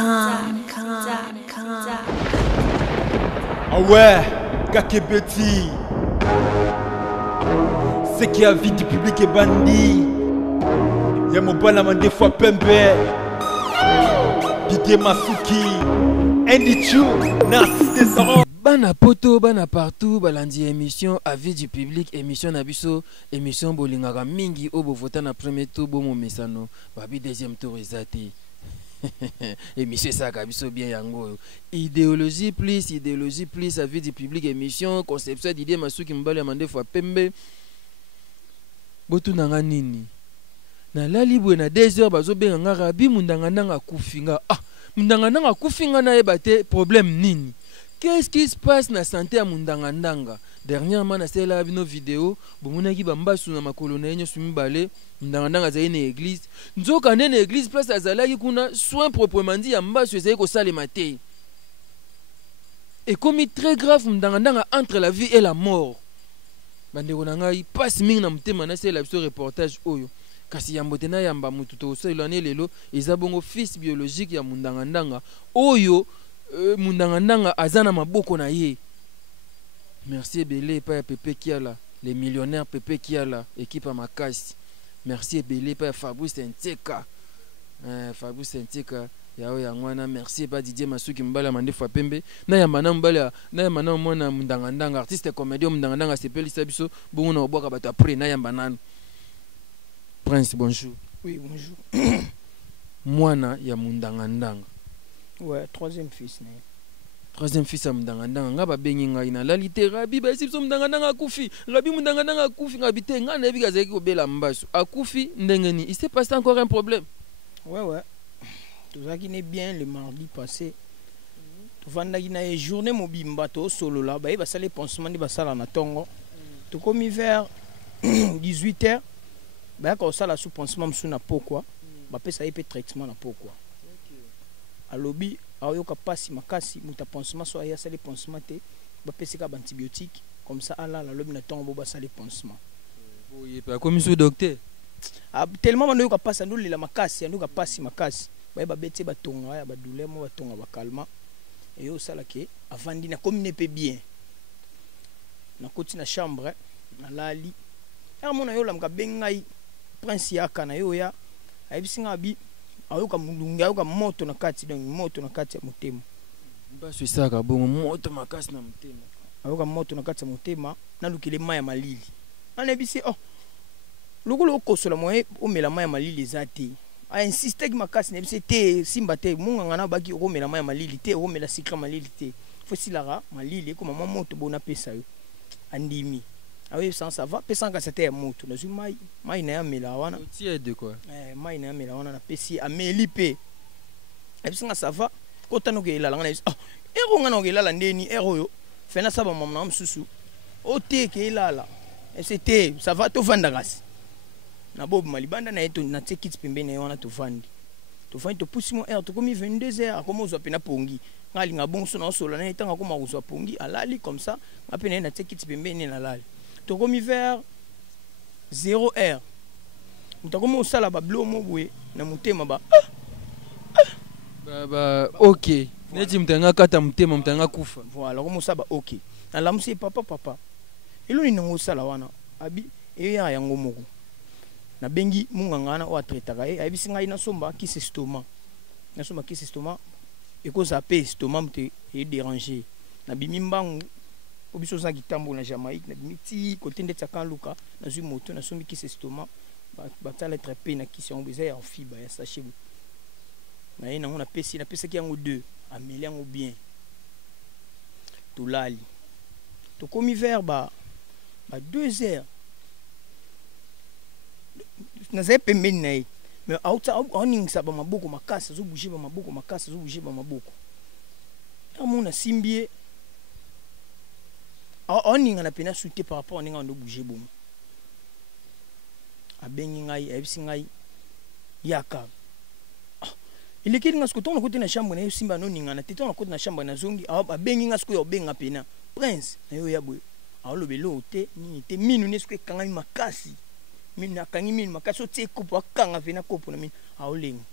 Ah ouais, Kakebeti. C'est qui a vie du public et bandit. Y'a mon balama des fois pembe. Didier Masuki. Andy Chou, Narcisse Tesoro. Bana poto, bana partout, balandi émission avis du public, émission nabiso, émission bolingaka mingi obo vota na premier tour bomo mesano, babi deuxième tour ezati. Émission ça kabiso bien yango. Idéologie plus avis du public, émission conception d'idée Masuki mbali amande fois pembe. Botu nanga nini. Na lalibwe na 2 heures bazo benga ngara bi mundanga nanga kufinga. Ah, mundanga nanga kufinga na ebate problème nini. Qu'est-ce qui se passe na santé à Mundangandanga? Dernièrement, na sela bino vidéo, bomona ki bambasu na makolo na yenyo sumi bale, Mundangandanga za une église. Nzoka na église place azalaki kuna soin proprement dit ya mbasu ezali ko salema te. Et comme très grave Mundangandanga entre la vie et la mort. Bandeko na ngai passe mingi na mutema na sela biso reportage oyo. Kasi yambote na yamba mutu to so ilane lelo eza bongo fils biologique ya Mundangandanga oyo Mundangandanga azana maboko na ye. Merci Ebele pa Pepe Kiala, les millionnaires Pepe Kiala, équipe à Makasi. Merci Ebele pa Fabrice Nteka. Fabrice Nteka yao ya ngwana, merci pa Didier Masuki mbala mande fois pembe. Na yambana mbala, na yambana mwana Mundangandanga, artiste comédien Mundangandanga sepeli sabiso, bongo na oboka bato après na yambana. Prince bonjour. Oui, bonjour. Mwana ya Mundangandanga. Ouais, troisième fils. Troisième fils à Mundangandanga. Nga ba bengi ngai na lalite rabi ba sipso Mundangandanga akufi. Rabi Mundangandanga akufi ngabite nga na biga zaki ko bela mbasu. Akufi ndengeni. Il s'est passé encore un problème. Ouais. Tout ça qui n'est bien le mardi passé. Tout vanda qui n'a journée mobimba to solo là, ba ça les pansements di basala na tongo. Tout comme vers 18h. Ba ko sala sous pansement msu na pokwa. Ba pesa épé traitement na pokwa. Alobi ayoka pasi makasi muta pansement so aya sali pansement te ba pesika ba antibiotique comme ça ala la lobi na tongo ba sali pansement boye pa comme sous docteur tellement banoyoka pasi ndo lela makasi ndo ka pasi makasi ba beti ba tonga ya ba douleur mo ba tonga ba calma et yo sala ke avandi na comme ne pe bien na koti na chambre na lali mona yo lam ka bengai prince yaka na yo ya ayibisinga bi ayoka mulunga ayoka moto na kati donc moto na kati ya motema baso isaka bongo moto makasi na motema ayoka moto na kati ya motema na lukile maya malili ana bisi lokolo okosola moye omela maya malili ezate a insiste ki makasi na bisi te simba te munga ngana baki omela maya malili te omela sikra malili te fo silara malili ko mama moto bona pesa yo andimi awe sans ça va pesa nga c'était moto na zu mai na ya mela wana tiede quoi mai na ya mela wana na pesi ameli pe ebisinga ça va kotano ke ilala ngana ero ngana ke ilala ndeni ero yo fena saba mama msusu o te ke ilala c'était ça va to vanda gas na bob malibanda na eto na tikits pembeni wana to vandi to pusimo ero to komi 22h comme ozo pena pongi ngali ngabonso na sola na etanga ko maruzo pongi alali comme ça ngapena na tikits pembeni na lali tokomi vers 0h mutakomo sala ba blomo bwe na mutema ba ok neti mtanga kata mutema mtanga kufa voilà komo saba ok na la musi papa eloni nango sala wana abi eya yango moko na bengi mungangana o atretaka abisinga ina somba kisi stoma na somba kisi stoma ekoza pe stoma mte e déranger na bimimbangu obiso za kitambo na Jamaïque na bimiti côté ndetsa kan luka na zu moto na sombi kisi stoma batala très pe na kisi on besoin en fibre ya sachet na ina on a pesi ki yango 2 ameli yango bien to lali to komi vers ba 2h na zai pembeni na mais outa sa ba maboko makasa zo bouger ba maboko makasa zo bouger ba maboko amona simbie on n'a pas sauté par rapport à on bouger bon a bengi ngai ebisi ngai yaka il est qu'il n'a ce qu'on côté na chambre na simba no ninga na tete on côté na chambre na zongi a bengi ngai ce ko yo benga pena prince na yo ya boy a lo belo te ni te minu ne ce que kanga makasi minu na kangi minu makasi o te kopo akanga pena kopo na minu a olenga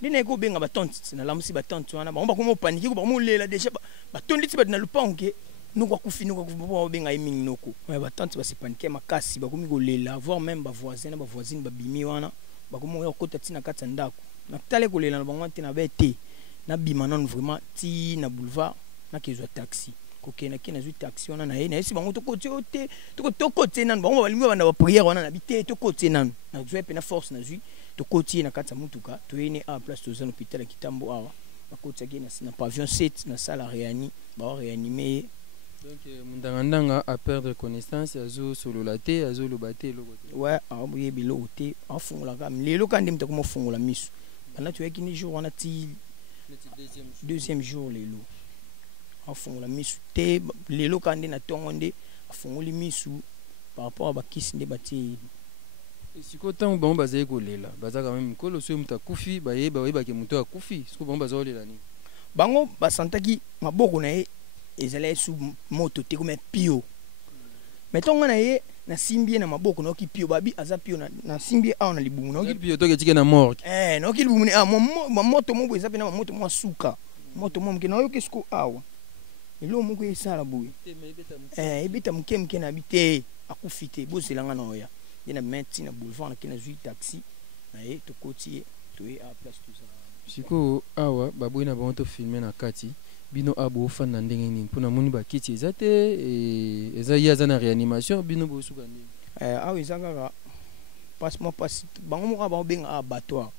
ndine ko benga ba tante na lamusi ba tante wana ba ko mo panique ko ba mo lela déjà ba tondi ti ba na lupange nuko kufi nuko ba benga emingi noko mais ba tante ba se panique makasi ba komi ko lela voir même ba voisine ba bimi wana ba ko mo yo kota tina kata ndako na tale ko lela na bango tina bete na bima non vraiment ti na boulevard na kezwa taxi ko kena kena zu taxi wana na ye si bango to côté ote to côté nan bango ba lingo ba prière wana na bité to côté nan na zo pe na force na zu to côté na kata mutuka to yene a place to zan hôpital ya Kitambo awa ba côté ki na pavillon 7 na salle réani ba réanimer donc mundangandanga a perdre connaissance azo solo laté azo lobaté lokote ouais a buye bilo te a fungola ka lelo kandi mta ko fungola misu bana to yaki ni jour wana ti deuxième jour lelo a fungola misu te lelo kandi na tongonde a fungoli misu par rapport à bakisi nde bati siko tango bango bazali kolela baza quand même kolo so muta kufi bayeba ke muto akufi siko bango bazolela ni bango basantaki maboko na ye ezala sous moto te comme pio metonga na ye na simbie na maboko na ki pio babi aza pio na simbie a na libumu na ki pio to ke tike na morgue na ki libumu a moto mo eza pe na moto mo suka moto mo mke na yo kesko awa elo mo ko esala boye ebeta mke na bite akufite bozelanga na oya na meti na boulevard na kina zui taxi na ye to kotie to e a place tout ça siko awa baboyi na bango to filmer na kati bino abo ofanda ndenge nini mpona moni bakiti eza te eza ye aza na réanimation bino bosuka ndenge awa eza kaka passe bango moko bango benga abattoir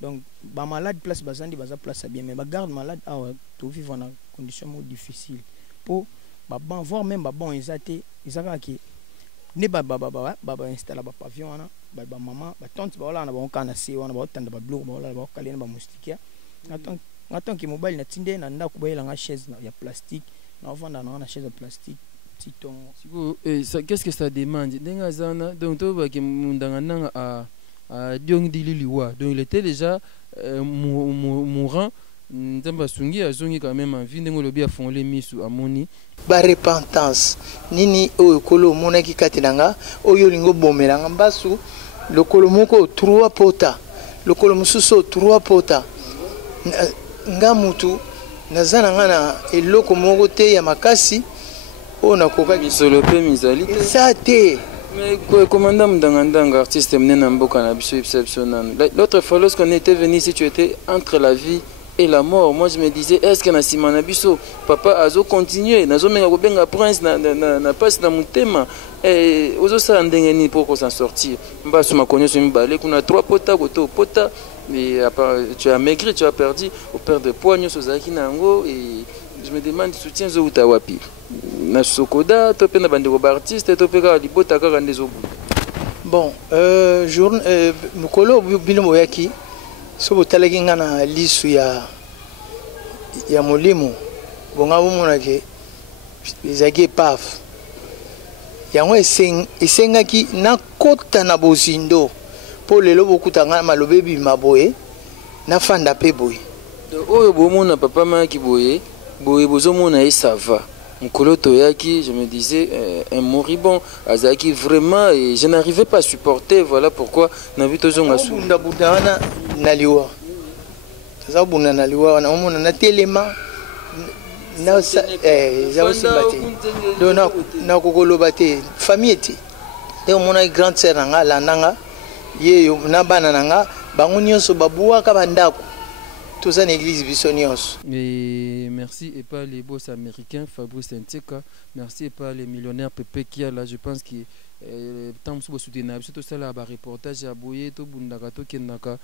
donc ba malade place bazandi baza place bien mais ba garde malade awa to vivre na condition mo difficile pour ba ban voir même ba bon eza te eza kaka ne ba installer ba pavillon wana ba maman ba tante ba wala na ba kana se wana ba tanda ba bloc ba wala ba kalena ba moustiquaire attends que mobile na tinde na ndako ba yela nga chaise ya plastique na vanda na chaise ya plastique titon siko qu'est-ce que ça demande denga zana donc to ba ke mundanga nanga a diong dililiwa donc il était déjà mourant nzamba sungi azongi quand même envie ndengo lobi afongole misu amoni ba repentance nini oyo kolo mona ki katinanga oyo lingo bomelanga mbasu lokolo moko 3 pota lokolo mususo 3 pota nga mutu nazana ngana eloko moko te ya makasi ona koka solo pe mizali ça te mais commandant Mdangandanga artiste mené na mboka na biso exceptionnel l'autre fois lorsqu'on était venu ici tu étais entre la vie et la mort. Moi je me disais est-ce que na simana biso papa azo continuer nazo menga ko benga prince na passe na mutema et ozo sa ndenge ni pour s'en sortir mbaso makonyo mbale kuna 3 pota koto pota mais tu as maigri tu as perdu au père de poignons sozaki nango et je me demande soutien zo utawapi na sokoda to pe na bandeko ba artiste to pe ka libota ka ndezo bon jour mukolo bilimo yaki so botalaki nga na lisu ya molimo bonga bomona ke ezaki paf yango esengaki nakota na bozindo mpo lelo bokutanga malobe bima boye nafanda mpe boye oyo bomona papa mayaki boye bozomona ye sava mokolo toyaki je me disais un moribond azalaki vraiment et je n'arrivais pas à supporter voilà pourquoi na vi tozonga su bunda wana na liwa taza bunda na liwa wana omona na telema na za osimba te donc na kokoloba te famille te te omona grande sœur nanga landanga ye yo na bana nanga bango nyonso babuaka bandako toza na église biso nyonso. Et merci et pas les boss américains Fabrice Nteka, merci et pas les millionnaires Pepe qui a là je pense que tant que vous soutenez tout ça là ba reportage à boyer to bundaka to kendaka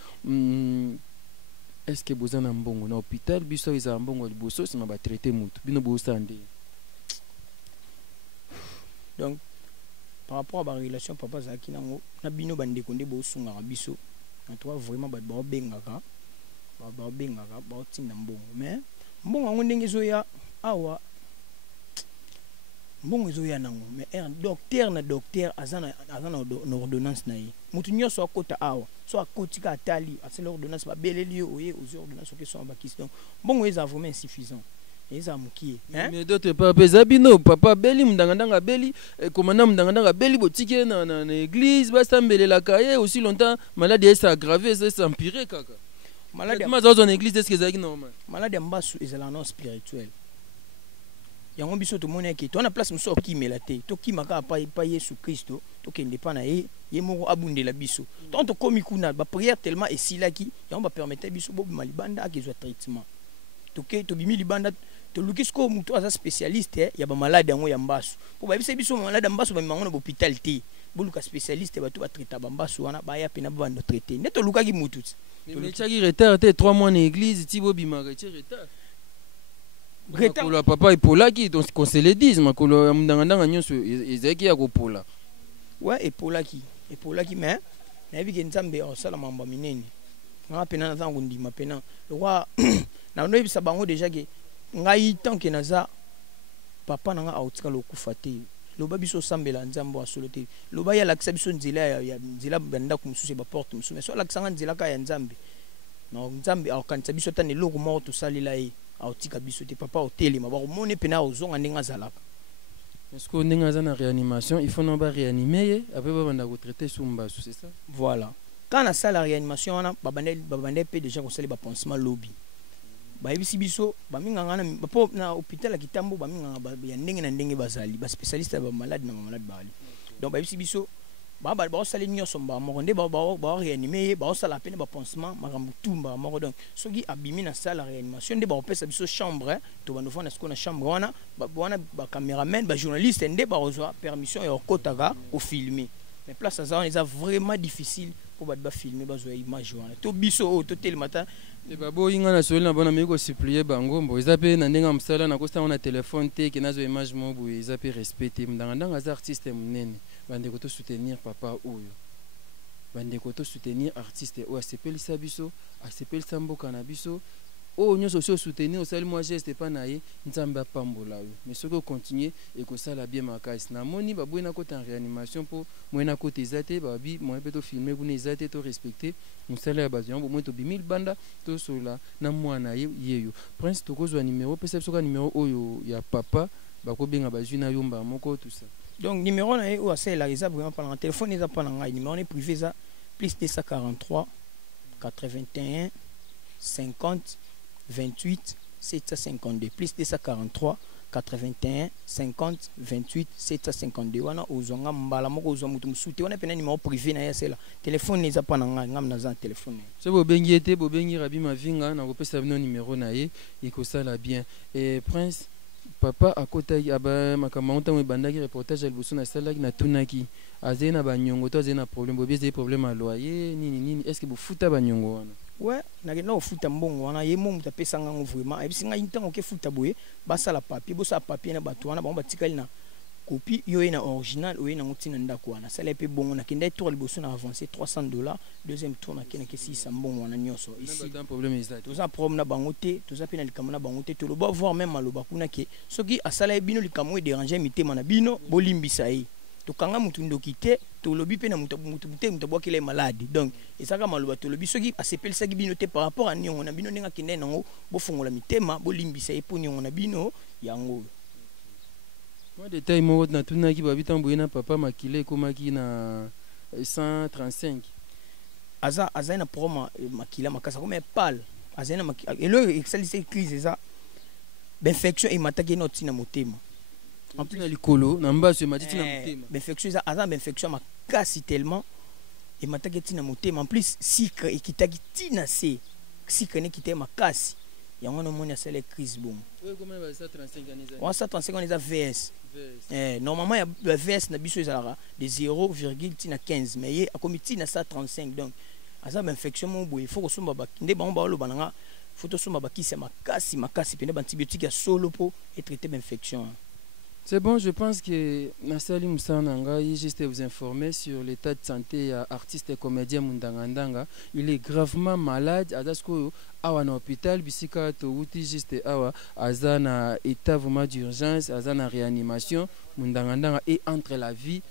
est-ce que vous en mbongo na hôpital biso ils en mbongo liboso c'est ma traiter mutu bino bo sande. Donc par rapport à la relation papa zaki nango na bino bande konde bo sunga biso na toi vraiment ba bengaka ba bengaka ba tinda mbongo mais mbongo ngo ndenge zoya awa mbongo zoya nango mais un docteur azana ordonnance na ye mutu nyoso akota awa so akotika atali ase l'ordonnance ba beleli oye aux ordonnances que sont ba question mbongo eza vraiment insuffisant eza mukie mais d'autres papa zabino papa beli mndangandanga beli commandant mndangandanga beli botike na église ba sambele la kaye aussi longtemps maladie s'est aggravée ça s'empirer kaka. malade en église est-ce que c'est normal malade ya mbasu ezala non spirituel yango biso to mona ke to na place muso ki melate to ki maka pa Yesu Kristo to kende pa na ye moko abundela biso to to komi kuna ba prière tellement esilaki yango ba permettre biso bo malibanda akezwa traitement to ke to bimi libanda to lukisko muto aza spécialiste ya ba malade yango ya mbasu po ba biso malade ya mbasu ba mango na hôpital te boluka spécialiste ba to ba traiter ba mbasu wana ba ya pena ba ndo traiter neto lukaki mutu mais tu retard 3 mois en église tibo bimaka tu retard makolo papa epolaki donc qu'on se le dise makolo ya mundangandanga nyonso ezaki ya kopola ouais epolaki mais na yebi ke nzambe osala mambo minene nga pena na zangu ndima pena lokwa na ndo yebisa bango déjà ke ngai tant que naza papa nanga autika lokufa te loba biso sambela nzambo asolo te loba ya lakisa biso nzela ya nzela banda kumsusu ba porte musu mais so lakisa nzela ka ya nzambe na nzambe akanisa biso tane loko moko to salila ye autika biso te papa otelema ba komone pena ozonga ndinga zalaka est-ce que ndinga za na réanimation il faut non ba réanimer après ba banda ko traiter sumba c'est ça voilà quand na salle réanimation wana babande pe déjà ko sali ba pansement lobby ba yebisi biso ba minganga na po na hôpital ya Kitambo ba minganga ya ndenge na ndenge bazali ba spécialiste ba malade na malade bali donc ba yebisi biso ba sali nyonso ba moko nde ba réanimer ba sala peine ba pansement makambu tumba moko donc soki abimi na salle réanimation nde ba opesa biso chambre to ba nofana na chambre wana ba cameraman ba journaliste nde ba reçoit permission ya okotaka au filmer mais place ça on vraiment difficile pour ba filmer ba zo image wana to biso to telemata et babo inga na solo na bona meko supplier bango mbo ezape na ndenga msala na kosta na téléphone te ke nazo image mobu ezape respecter ndanga za artiste munene bande ko to soutenir papa oyo bande ko to soutenir artiste o asepelisa biso asepelisa mboka na biso o nyonso so soutenir osali moi geste pa na ye nzamba pambola yo mais soko continuer et ko sala bien makasi na moni babwe na kota en réanimation po moyena kote ezate babi moyen pe to filmer kuna ezate to respecter musala ya bazo yango mo to 1000 banda to sola na mwana yeyo prince to kozwa numéro pesa soka numéro oyo ya papa bako benga bazuna yomba moko tout ça donc numéro na ye ou asela eza vraiment pas na téléphone eza pas na ngai numéro ne privé za plus 243 81 50 28 752 plus 243 81 50 28 752 wana ozonga mbala moko ozwa mutu musute wana pena numéro privé na yasela téléphone eza pa na ngai ngam na za téléphone so bo bengi ete bo bengi rabi mavinga na kopesa bino numéro na ye ikosala bien et prince papa akotaki aba makambo ntango ebandaki reportage ya liboso na salaki na tunaki azali na banyongo to azali na problème bobi ezali problème ya loyer nini est-ce que bofuta banyongo wana ouais na kenda ofuta mbongo wana ye mo muta pesa ngango vraiment ebisi ngai ntango ke futa boye basala papier bosa papier na bato wana bango batikali na copie yo na original oye na ngutina ndako wana sala pe bongo na kenda tour liboso na avancer $300 deuxième tour na kena ke 600 mbongo wana nyonso ici un problème exact toza problème na bango te toza pe na likamo na bango te to loba voir même maloba kuna ke soki asala bino likamo e déranger mitema na bino bolimbisa ye to kanga mutu ndoki te to lobi pe na mutu bwakile malade donc esaka maloba to lobi soki asepelisa ki bino te par rapport à niongo na bino ndenga kende nango bofungola mitema bolimbisa ye po niongo na bino yango moi détail mo na tunaki babita mboyena papa makile komaki na 135 aza na promo makila makasa comme pal aza na elo exalise crise eza d'infection et mataki noti na motema en plus na likolo na mbaso matiti na motema infection eza aza infection makasi tellement et mataki tina motema en plus sikre ekitaki tina se sikre ne kitema makasi yango no moni asala crise bon oui comment va ça 35 ans on ça 35 ans eza VS normalement ya VS na biso ezalaka de 0,15 mais ye akomi tina 135 donc aza infection mo boye faut kosomba ba nde bango ba loba nanga faut to somba ba kisa makasi pene ba antibiotique ya solo po et traiter l'infection. C'est bon, je pense que Nassali Moussananga, juste vous informer sur l'état de santé artiste et comédien Mundangandanga. Il est gravement malade. Adasko awa na hôpital bisika to uti juste awa azana état vraiment d'urgence, azana réanimation Mundangandanga est entre la vie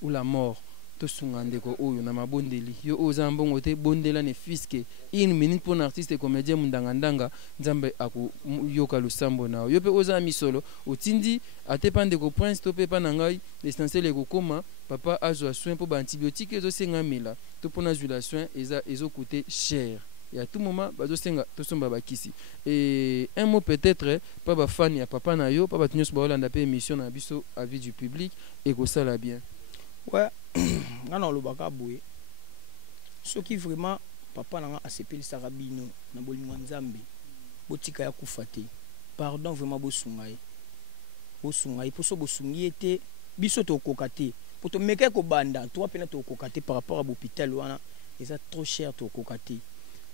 ou la mort. To sungandeko oyo na mabondeli yo ozambongo te bondela ne fiske une minute pour un artiste et comédien Mundangandanga nzambe aku yoka lusambo na yo pe ozami solo otindi atepande ko prince to pe panangai l'essentiel ko koma papa azwa soin pour ba antibiotique ezo senga mela to pona zula soin ezo coûter cher et à tout moment bazosenga tosomba bakisi. Et un mot peut-être pas ba fan ya papa na yo pas ba tnyos ba Hollande pe émission na biso avis du public et ko sala bien. Ouais, ngana lobaka boye. Ce qui vraiment papa nanga asepeli sarabino na bolingo nzambe. Botika ya kufate. Pardon vraiment bosungai. Bosungai poso bosungi ete biso to kokate. Poto meke ko banda, toi pena to kokate par rapport à l'hôpital wana, eza trop cher to kokate.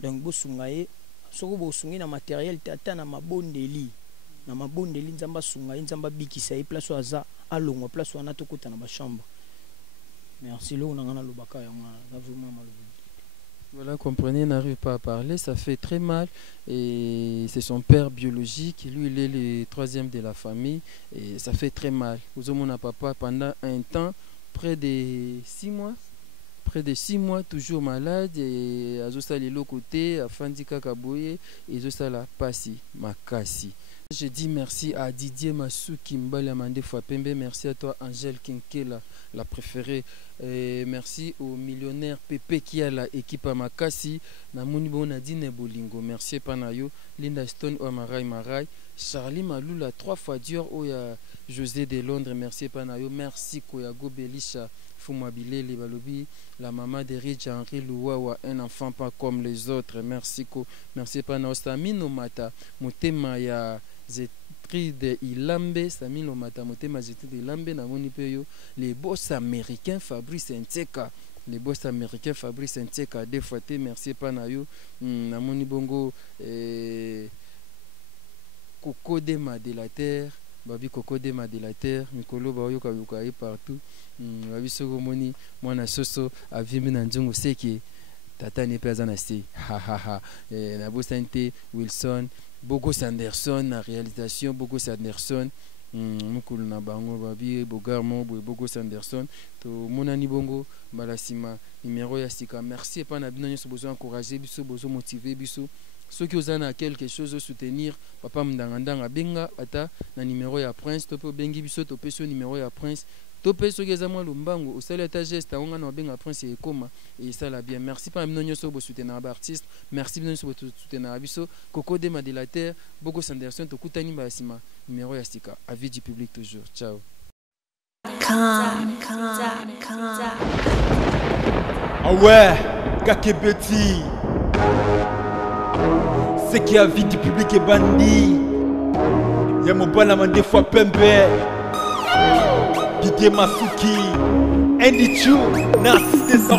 Donc bosungai soko bosungi na matériel tata na mabondeli. Na mabondeli nzamba sungai nzamba bikisa e place aza alongwa place wana to kota na ba chambre. Merci là on a lobaka ya vraiment malheureux. Voilà, comprenez, n'arrive pas à parler, ça fait très mal. Et c'est son père biologique, lui il est le troisième de la famille et ça fait très mal. Vous avez mon papa pendant un temps, près de 6 mois. Près de 6 mois, toujours malade, et à l'autre côté, à Fandi Kakaboye, et à la Passi, Makasi. Je dis merci à Didier Masuki Mbala Mande Fapembe, merci à toi Angèle Kinkela, la préférée, et merci au millionnaire Pepe qui a l'équipe à Makasi, Namunibo Nadine Bolingo, merci Panayo, Linda Stone Oamarai Marai, Charlie Maloula 3 fois dur, Oya José de Londres, merci Panayo, merci Koyago Belisha. Foumabile Libalobi, la maman de Rich Henri Louawa, un enfant pas comme les autres. Merci ko, merci pana Samino Mata, motema ya zetri de Ilambe, Samino Mata, motema zetri de Ilambe na moni peyo, les boss américains Fabrice Nteka. Les boss américains Fabrice Nteka, des fois merci pana yo, na moni bongo Coco de Madelater. Babi Coco de Madelater, Mikolo Bayoka Yukai partout. Babi Sogomoni, Mwana Soso, Avimi Nanjungu Seki, Tata Nepazanasti, ha ha ha. Nabo Sante, Wilson, Bogo Sanderson, la réalisation, Bogo Sanderson, Mukulu Nabango, Babi, Bogarmo, Bogo Sanderson, to Monani Bongo, Balasima, numéro Yastika. Merci, pas Nabino, ce besoin encourager, biso, besoin motiver, biso. Ceux qui osent quelque chose à soutenir, papa Mdangandanga Benga, ata na numéro ya Prince, topo Bengi biso, tope sur numéro ya Prince, tope sur Gezamwa Lumbango, au salut ta geste, on a Benga Prince et Koma, et ça l'a bien. Merci pas Mnonyo Sobo soutenir artiste, merci Mnonyo Sobo soutenir Abiso, Coco de Madelater, Bogo Sanderson, Tokutani Basima, numéro ya Stika, avis du public toujours. Ciao. Ah ouais, Kakebeti. C'est qui a vie du public est bandit. Y'a mon bon amant des fois Pembe. Didier Masuki. Andy Chou, Narcisse des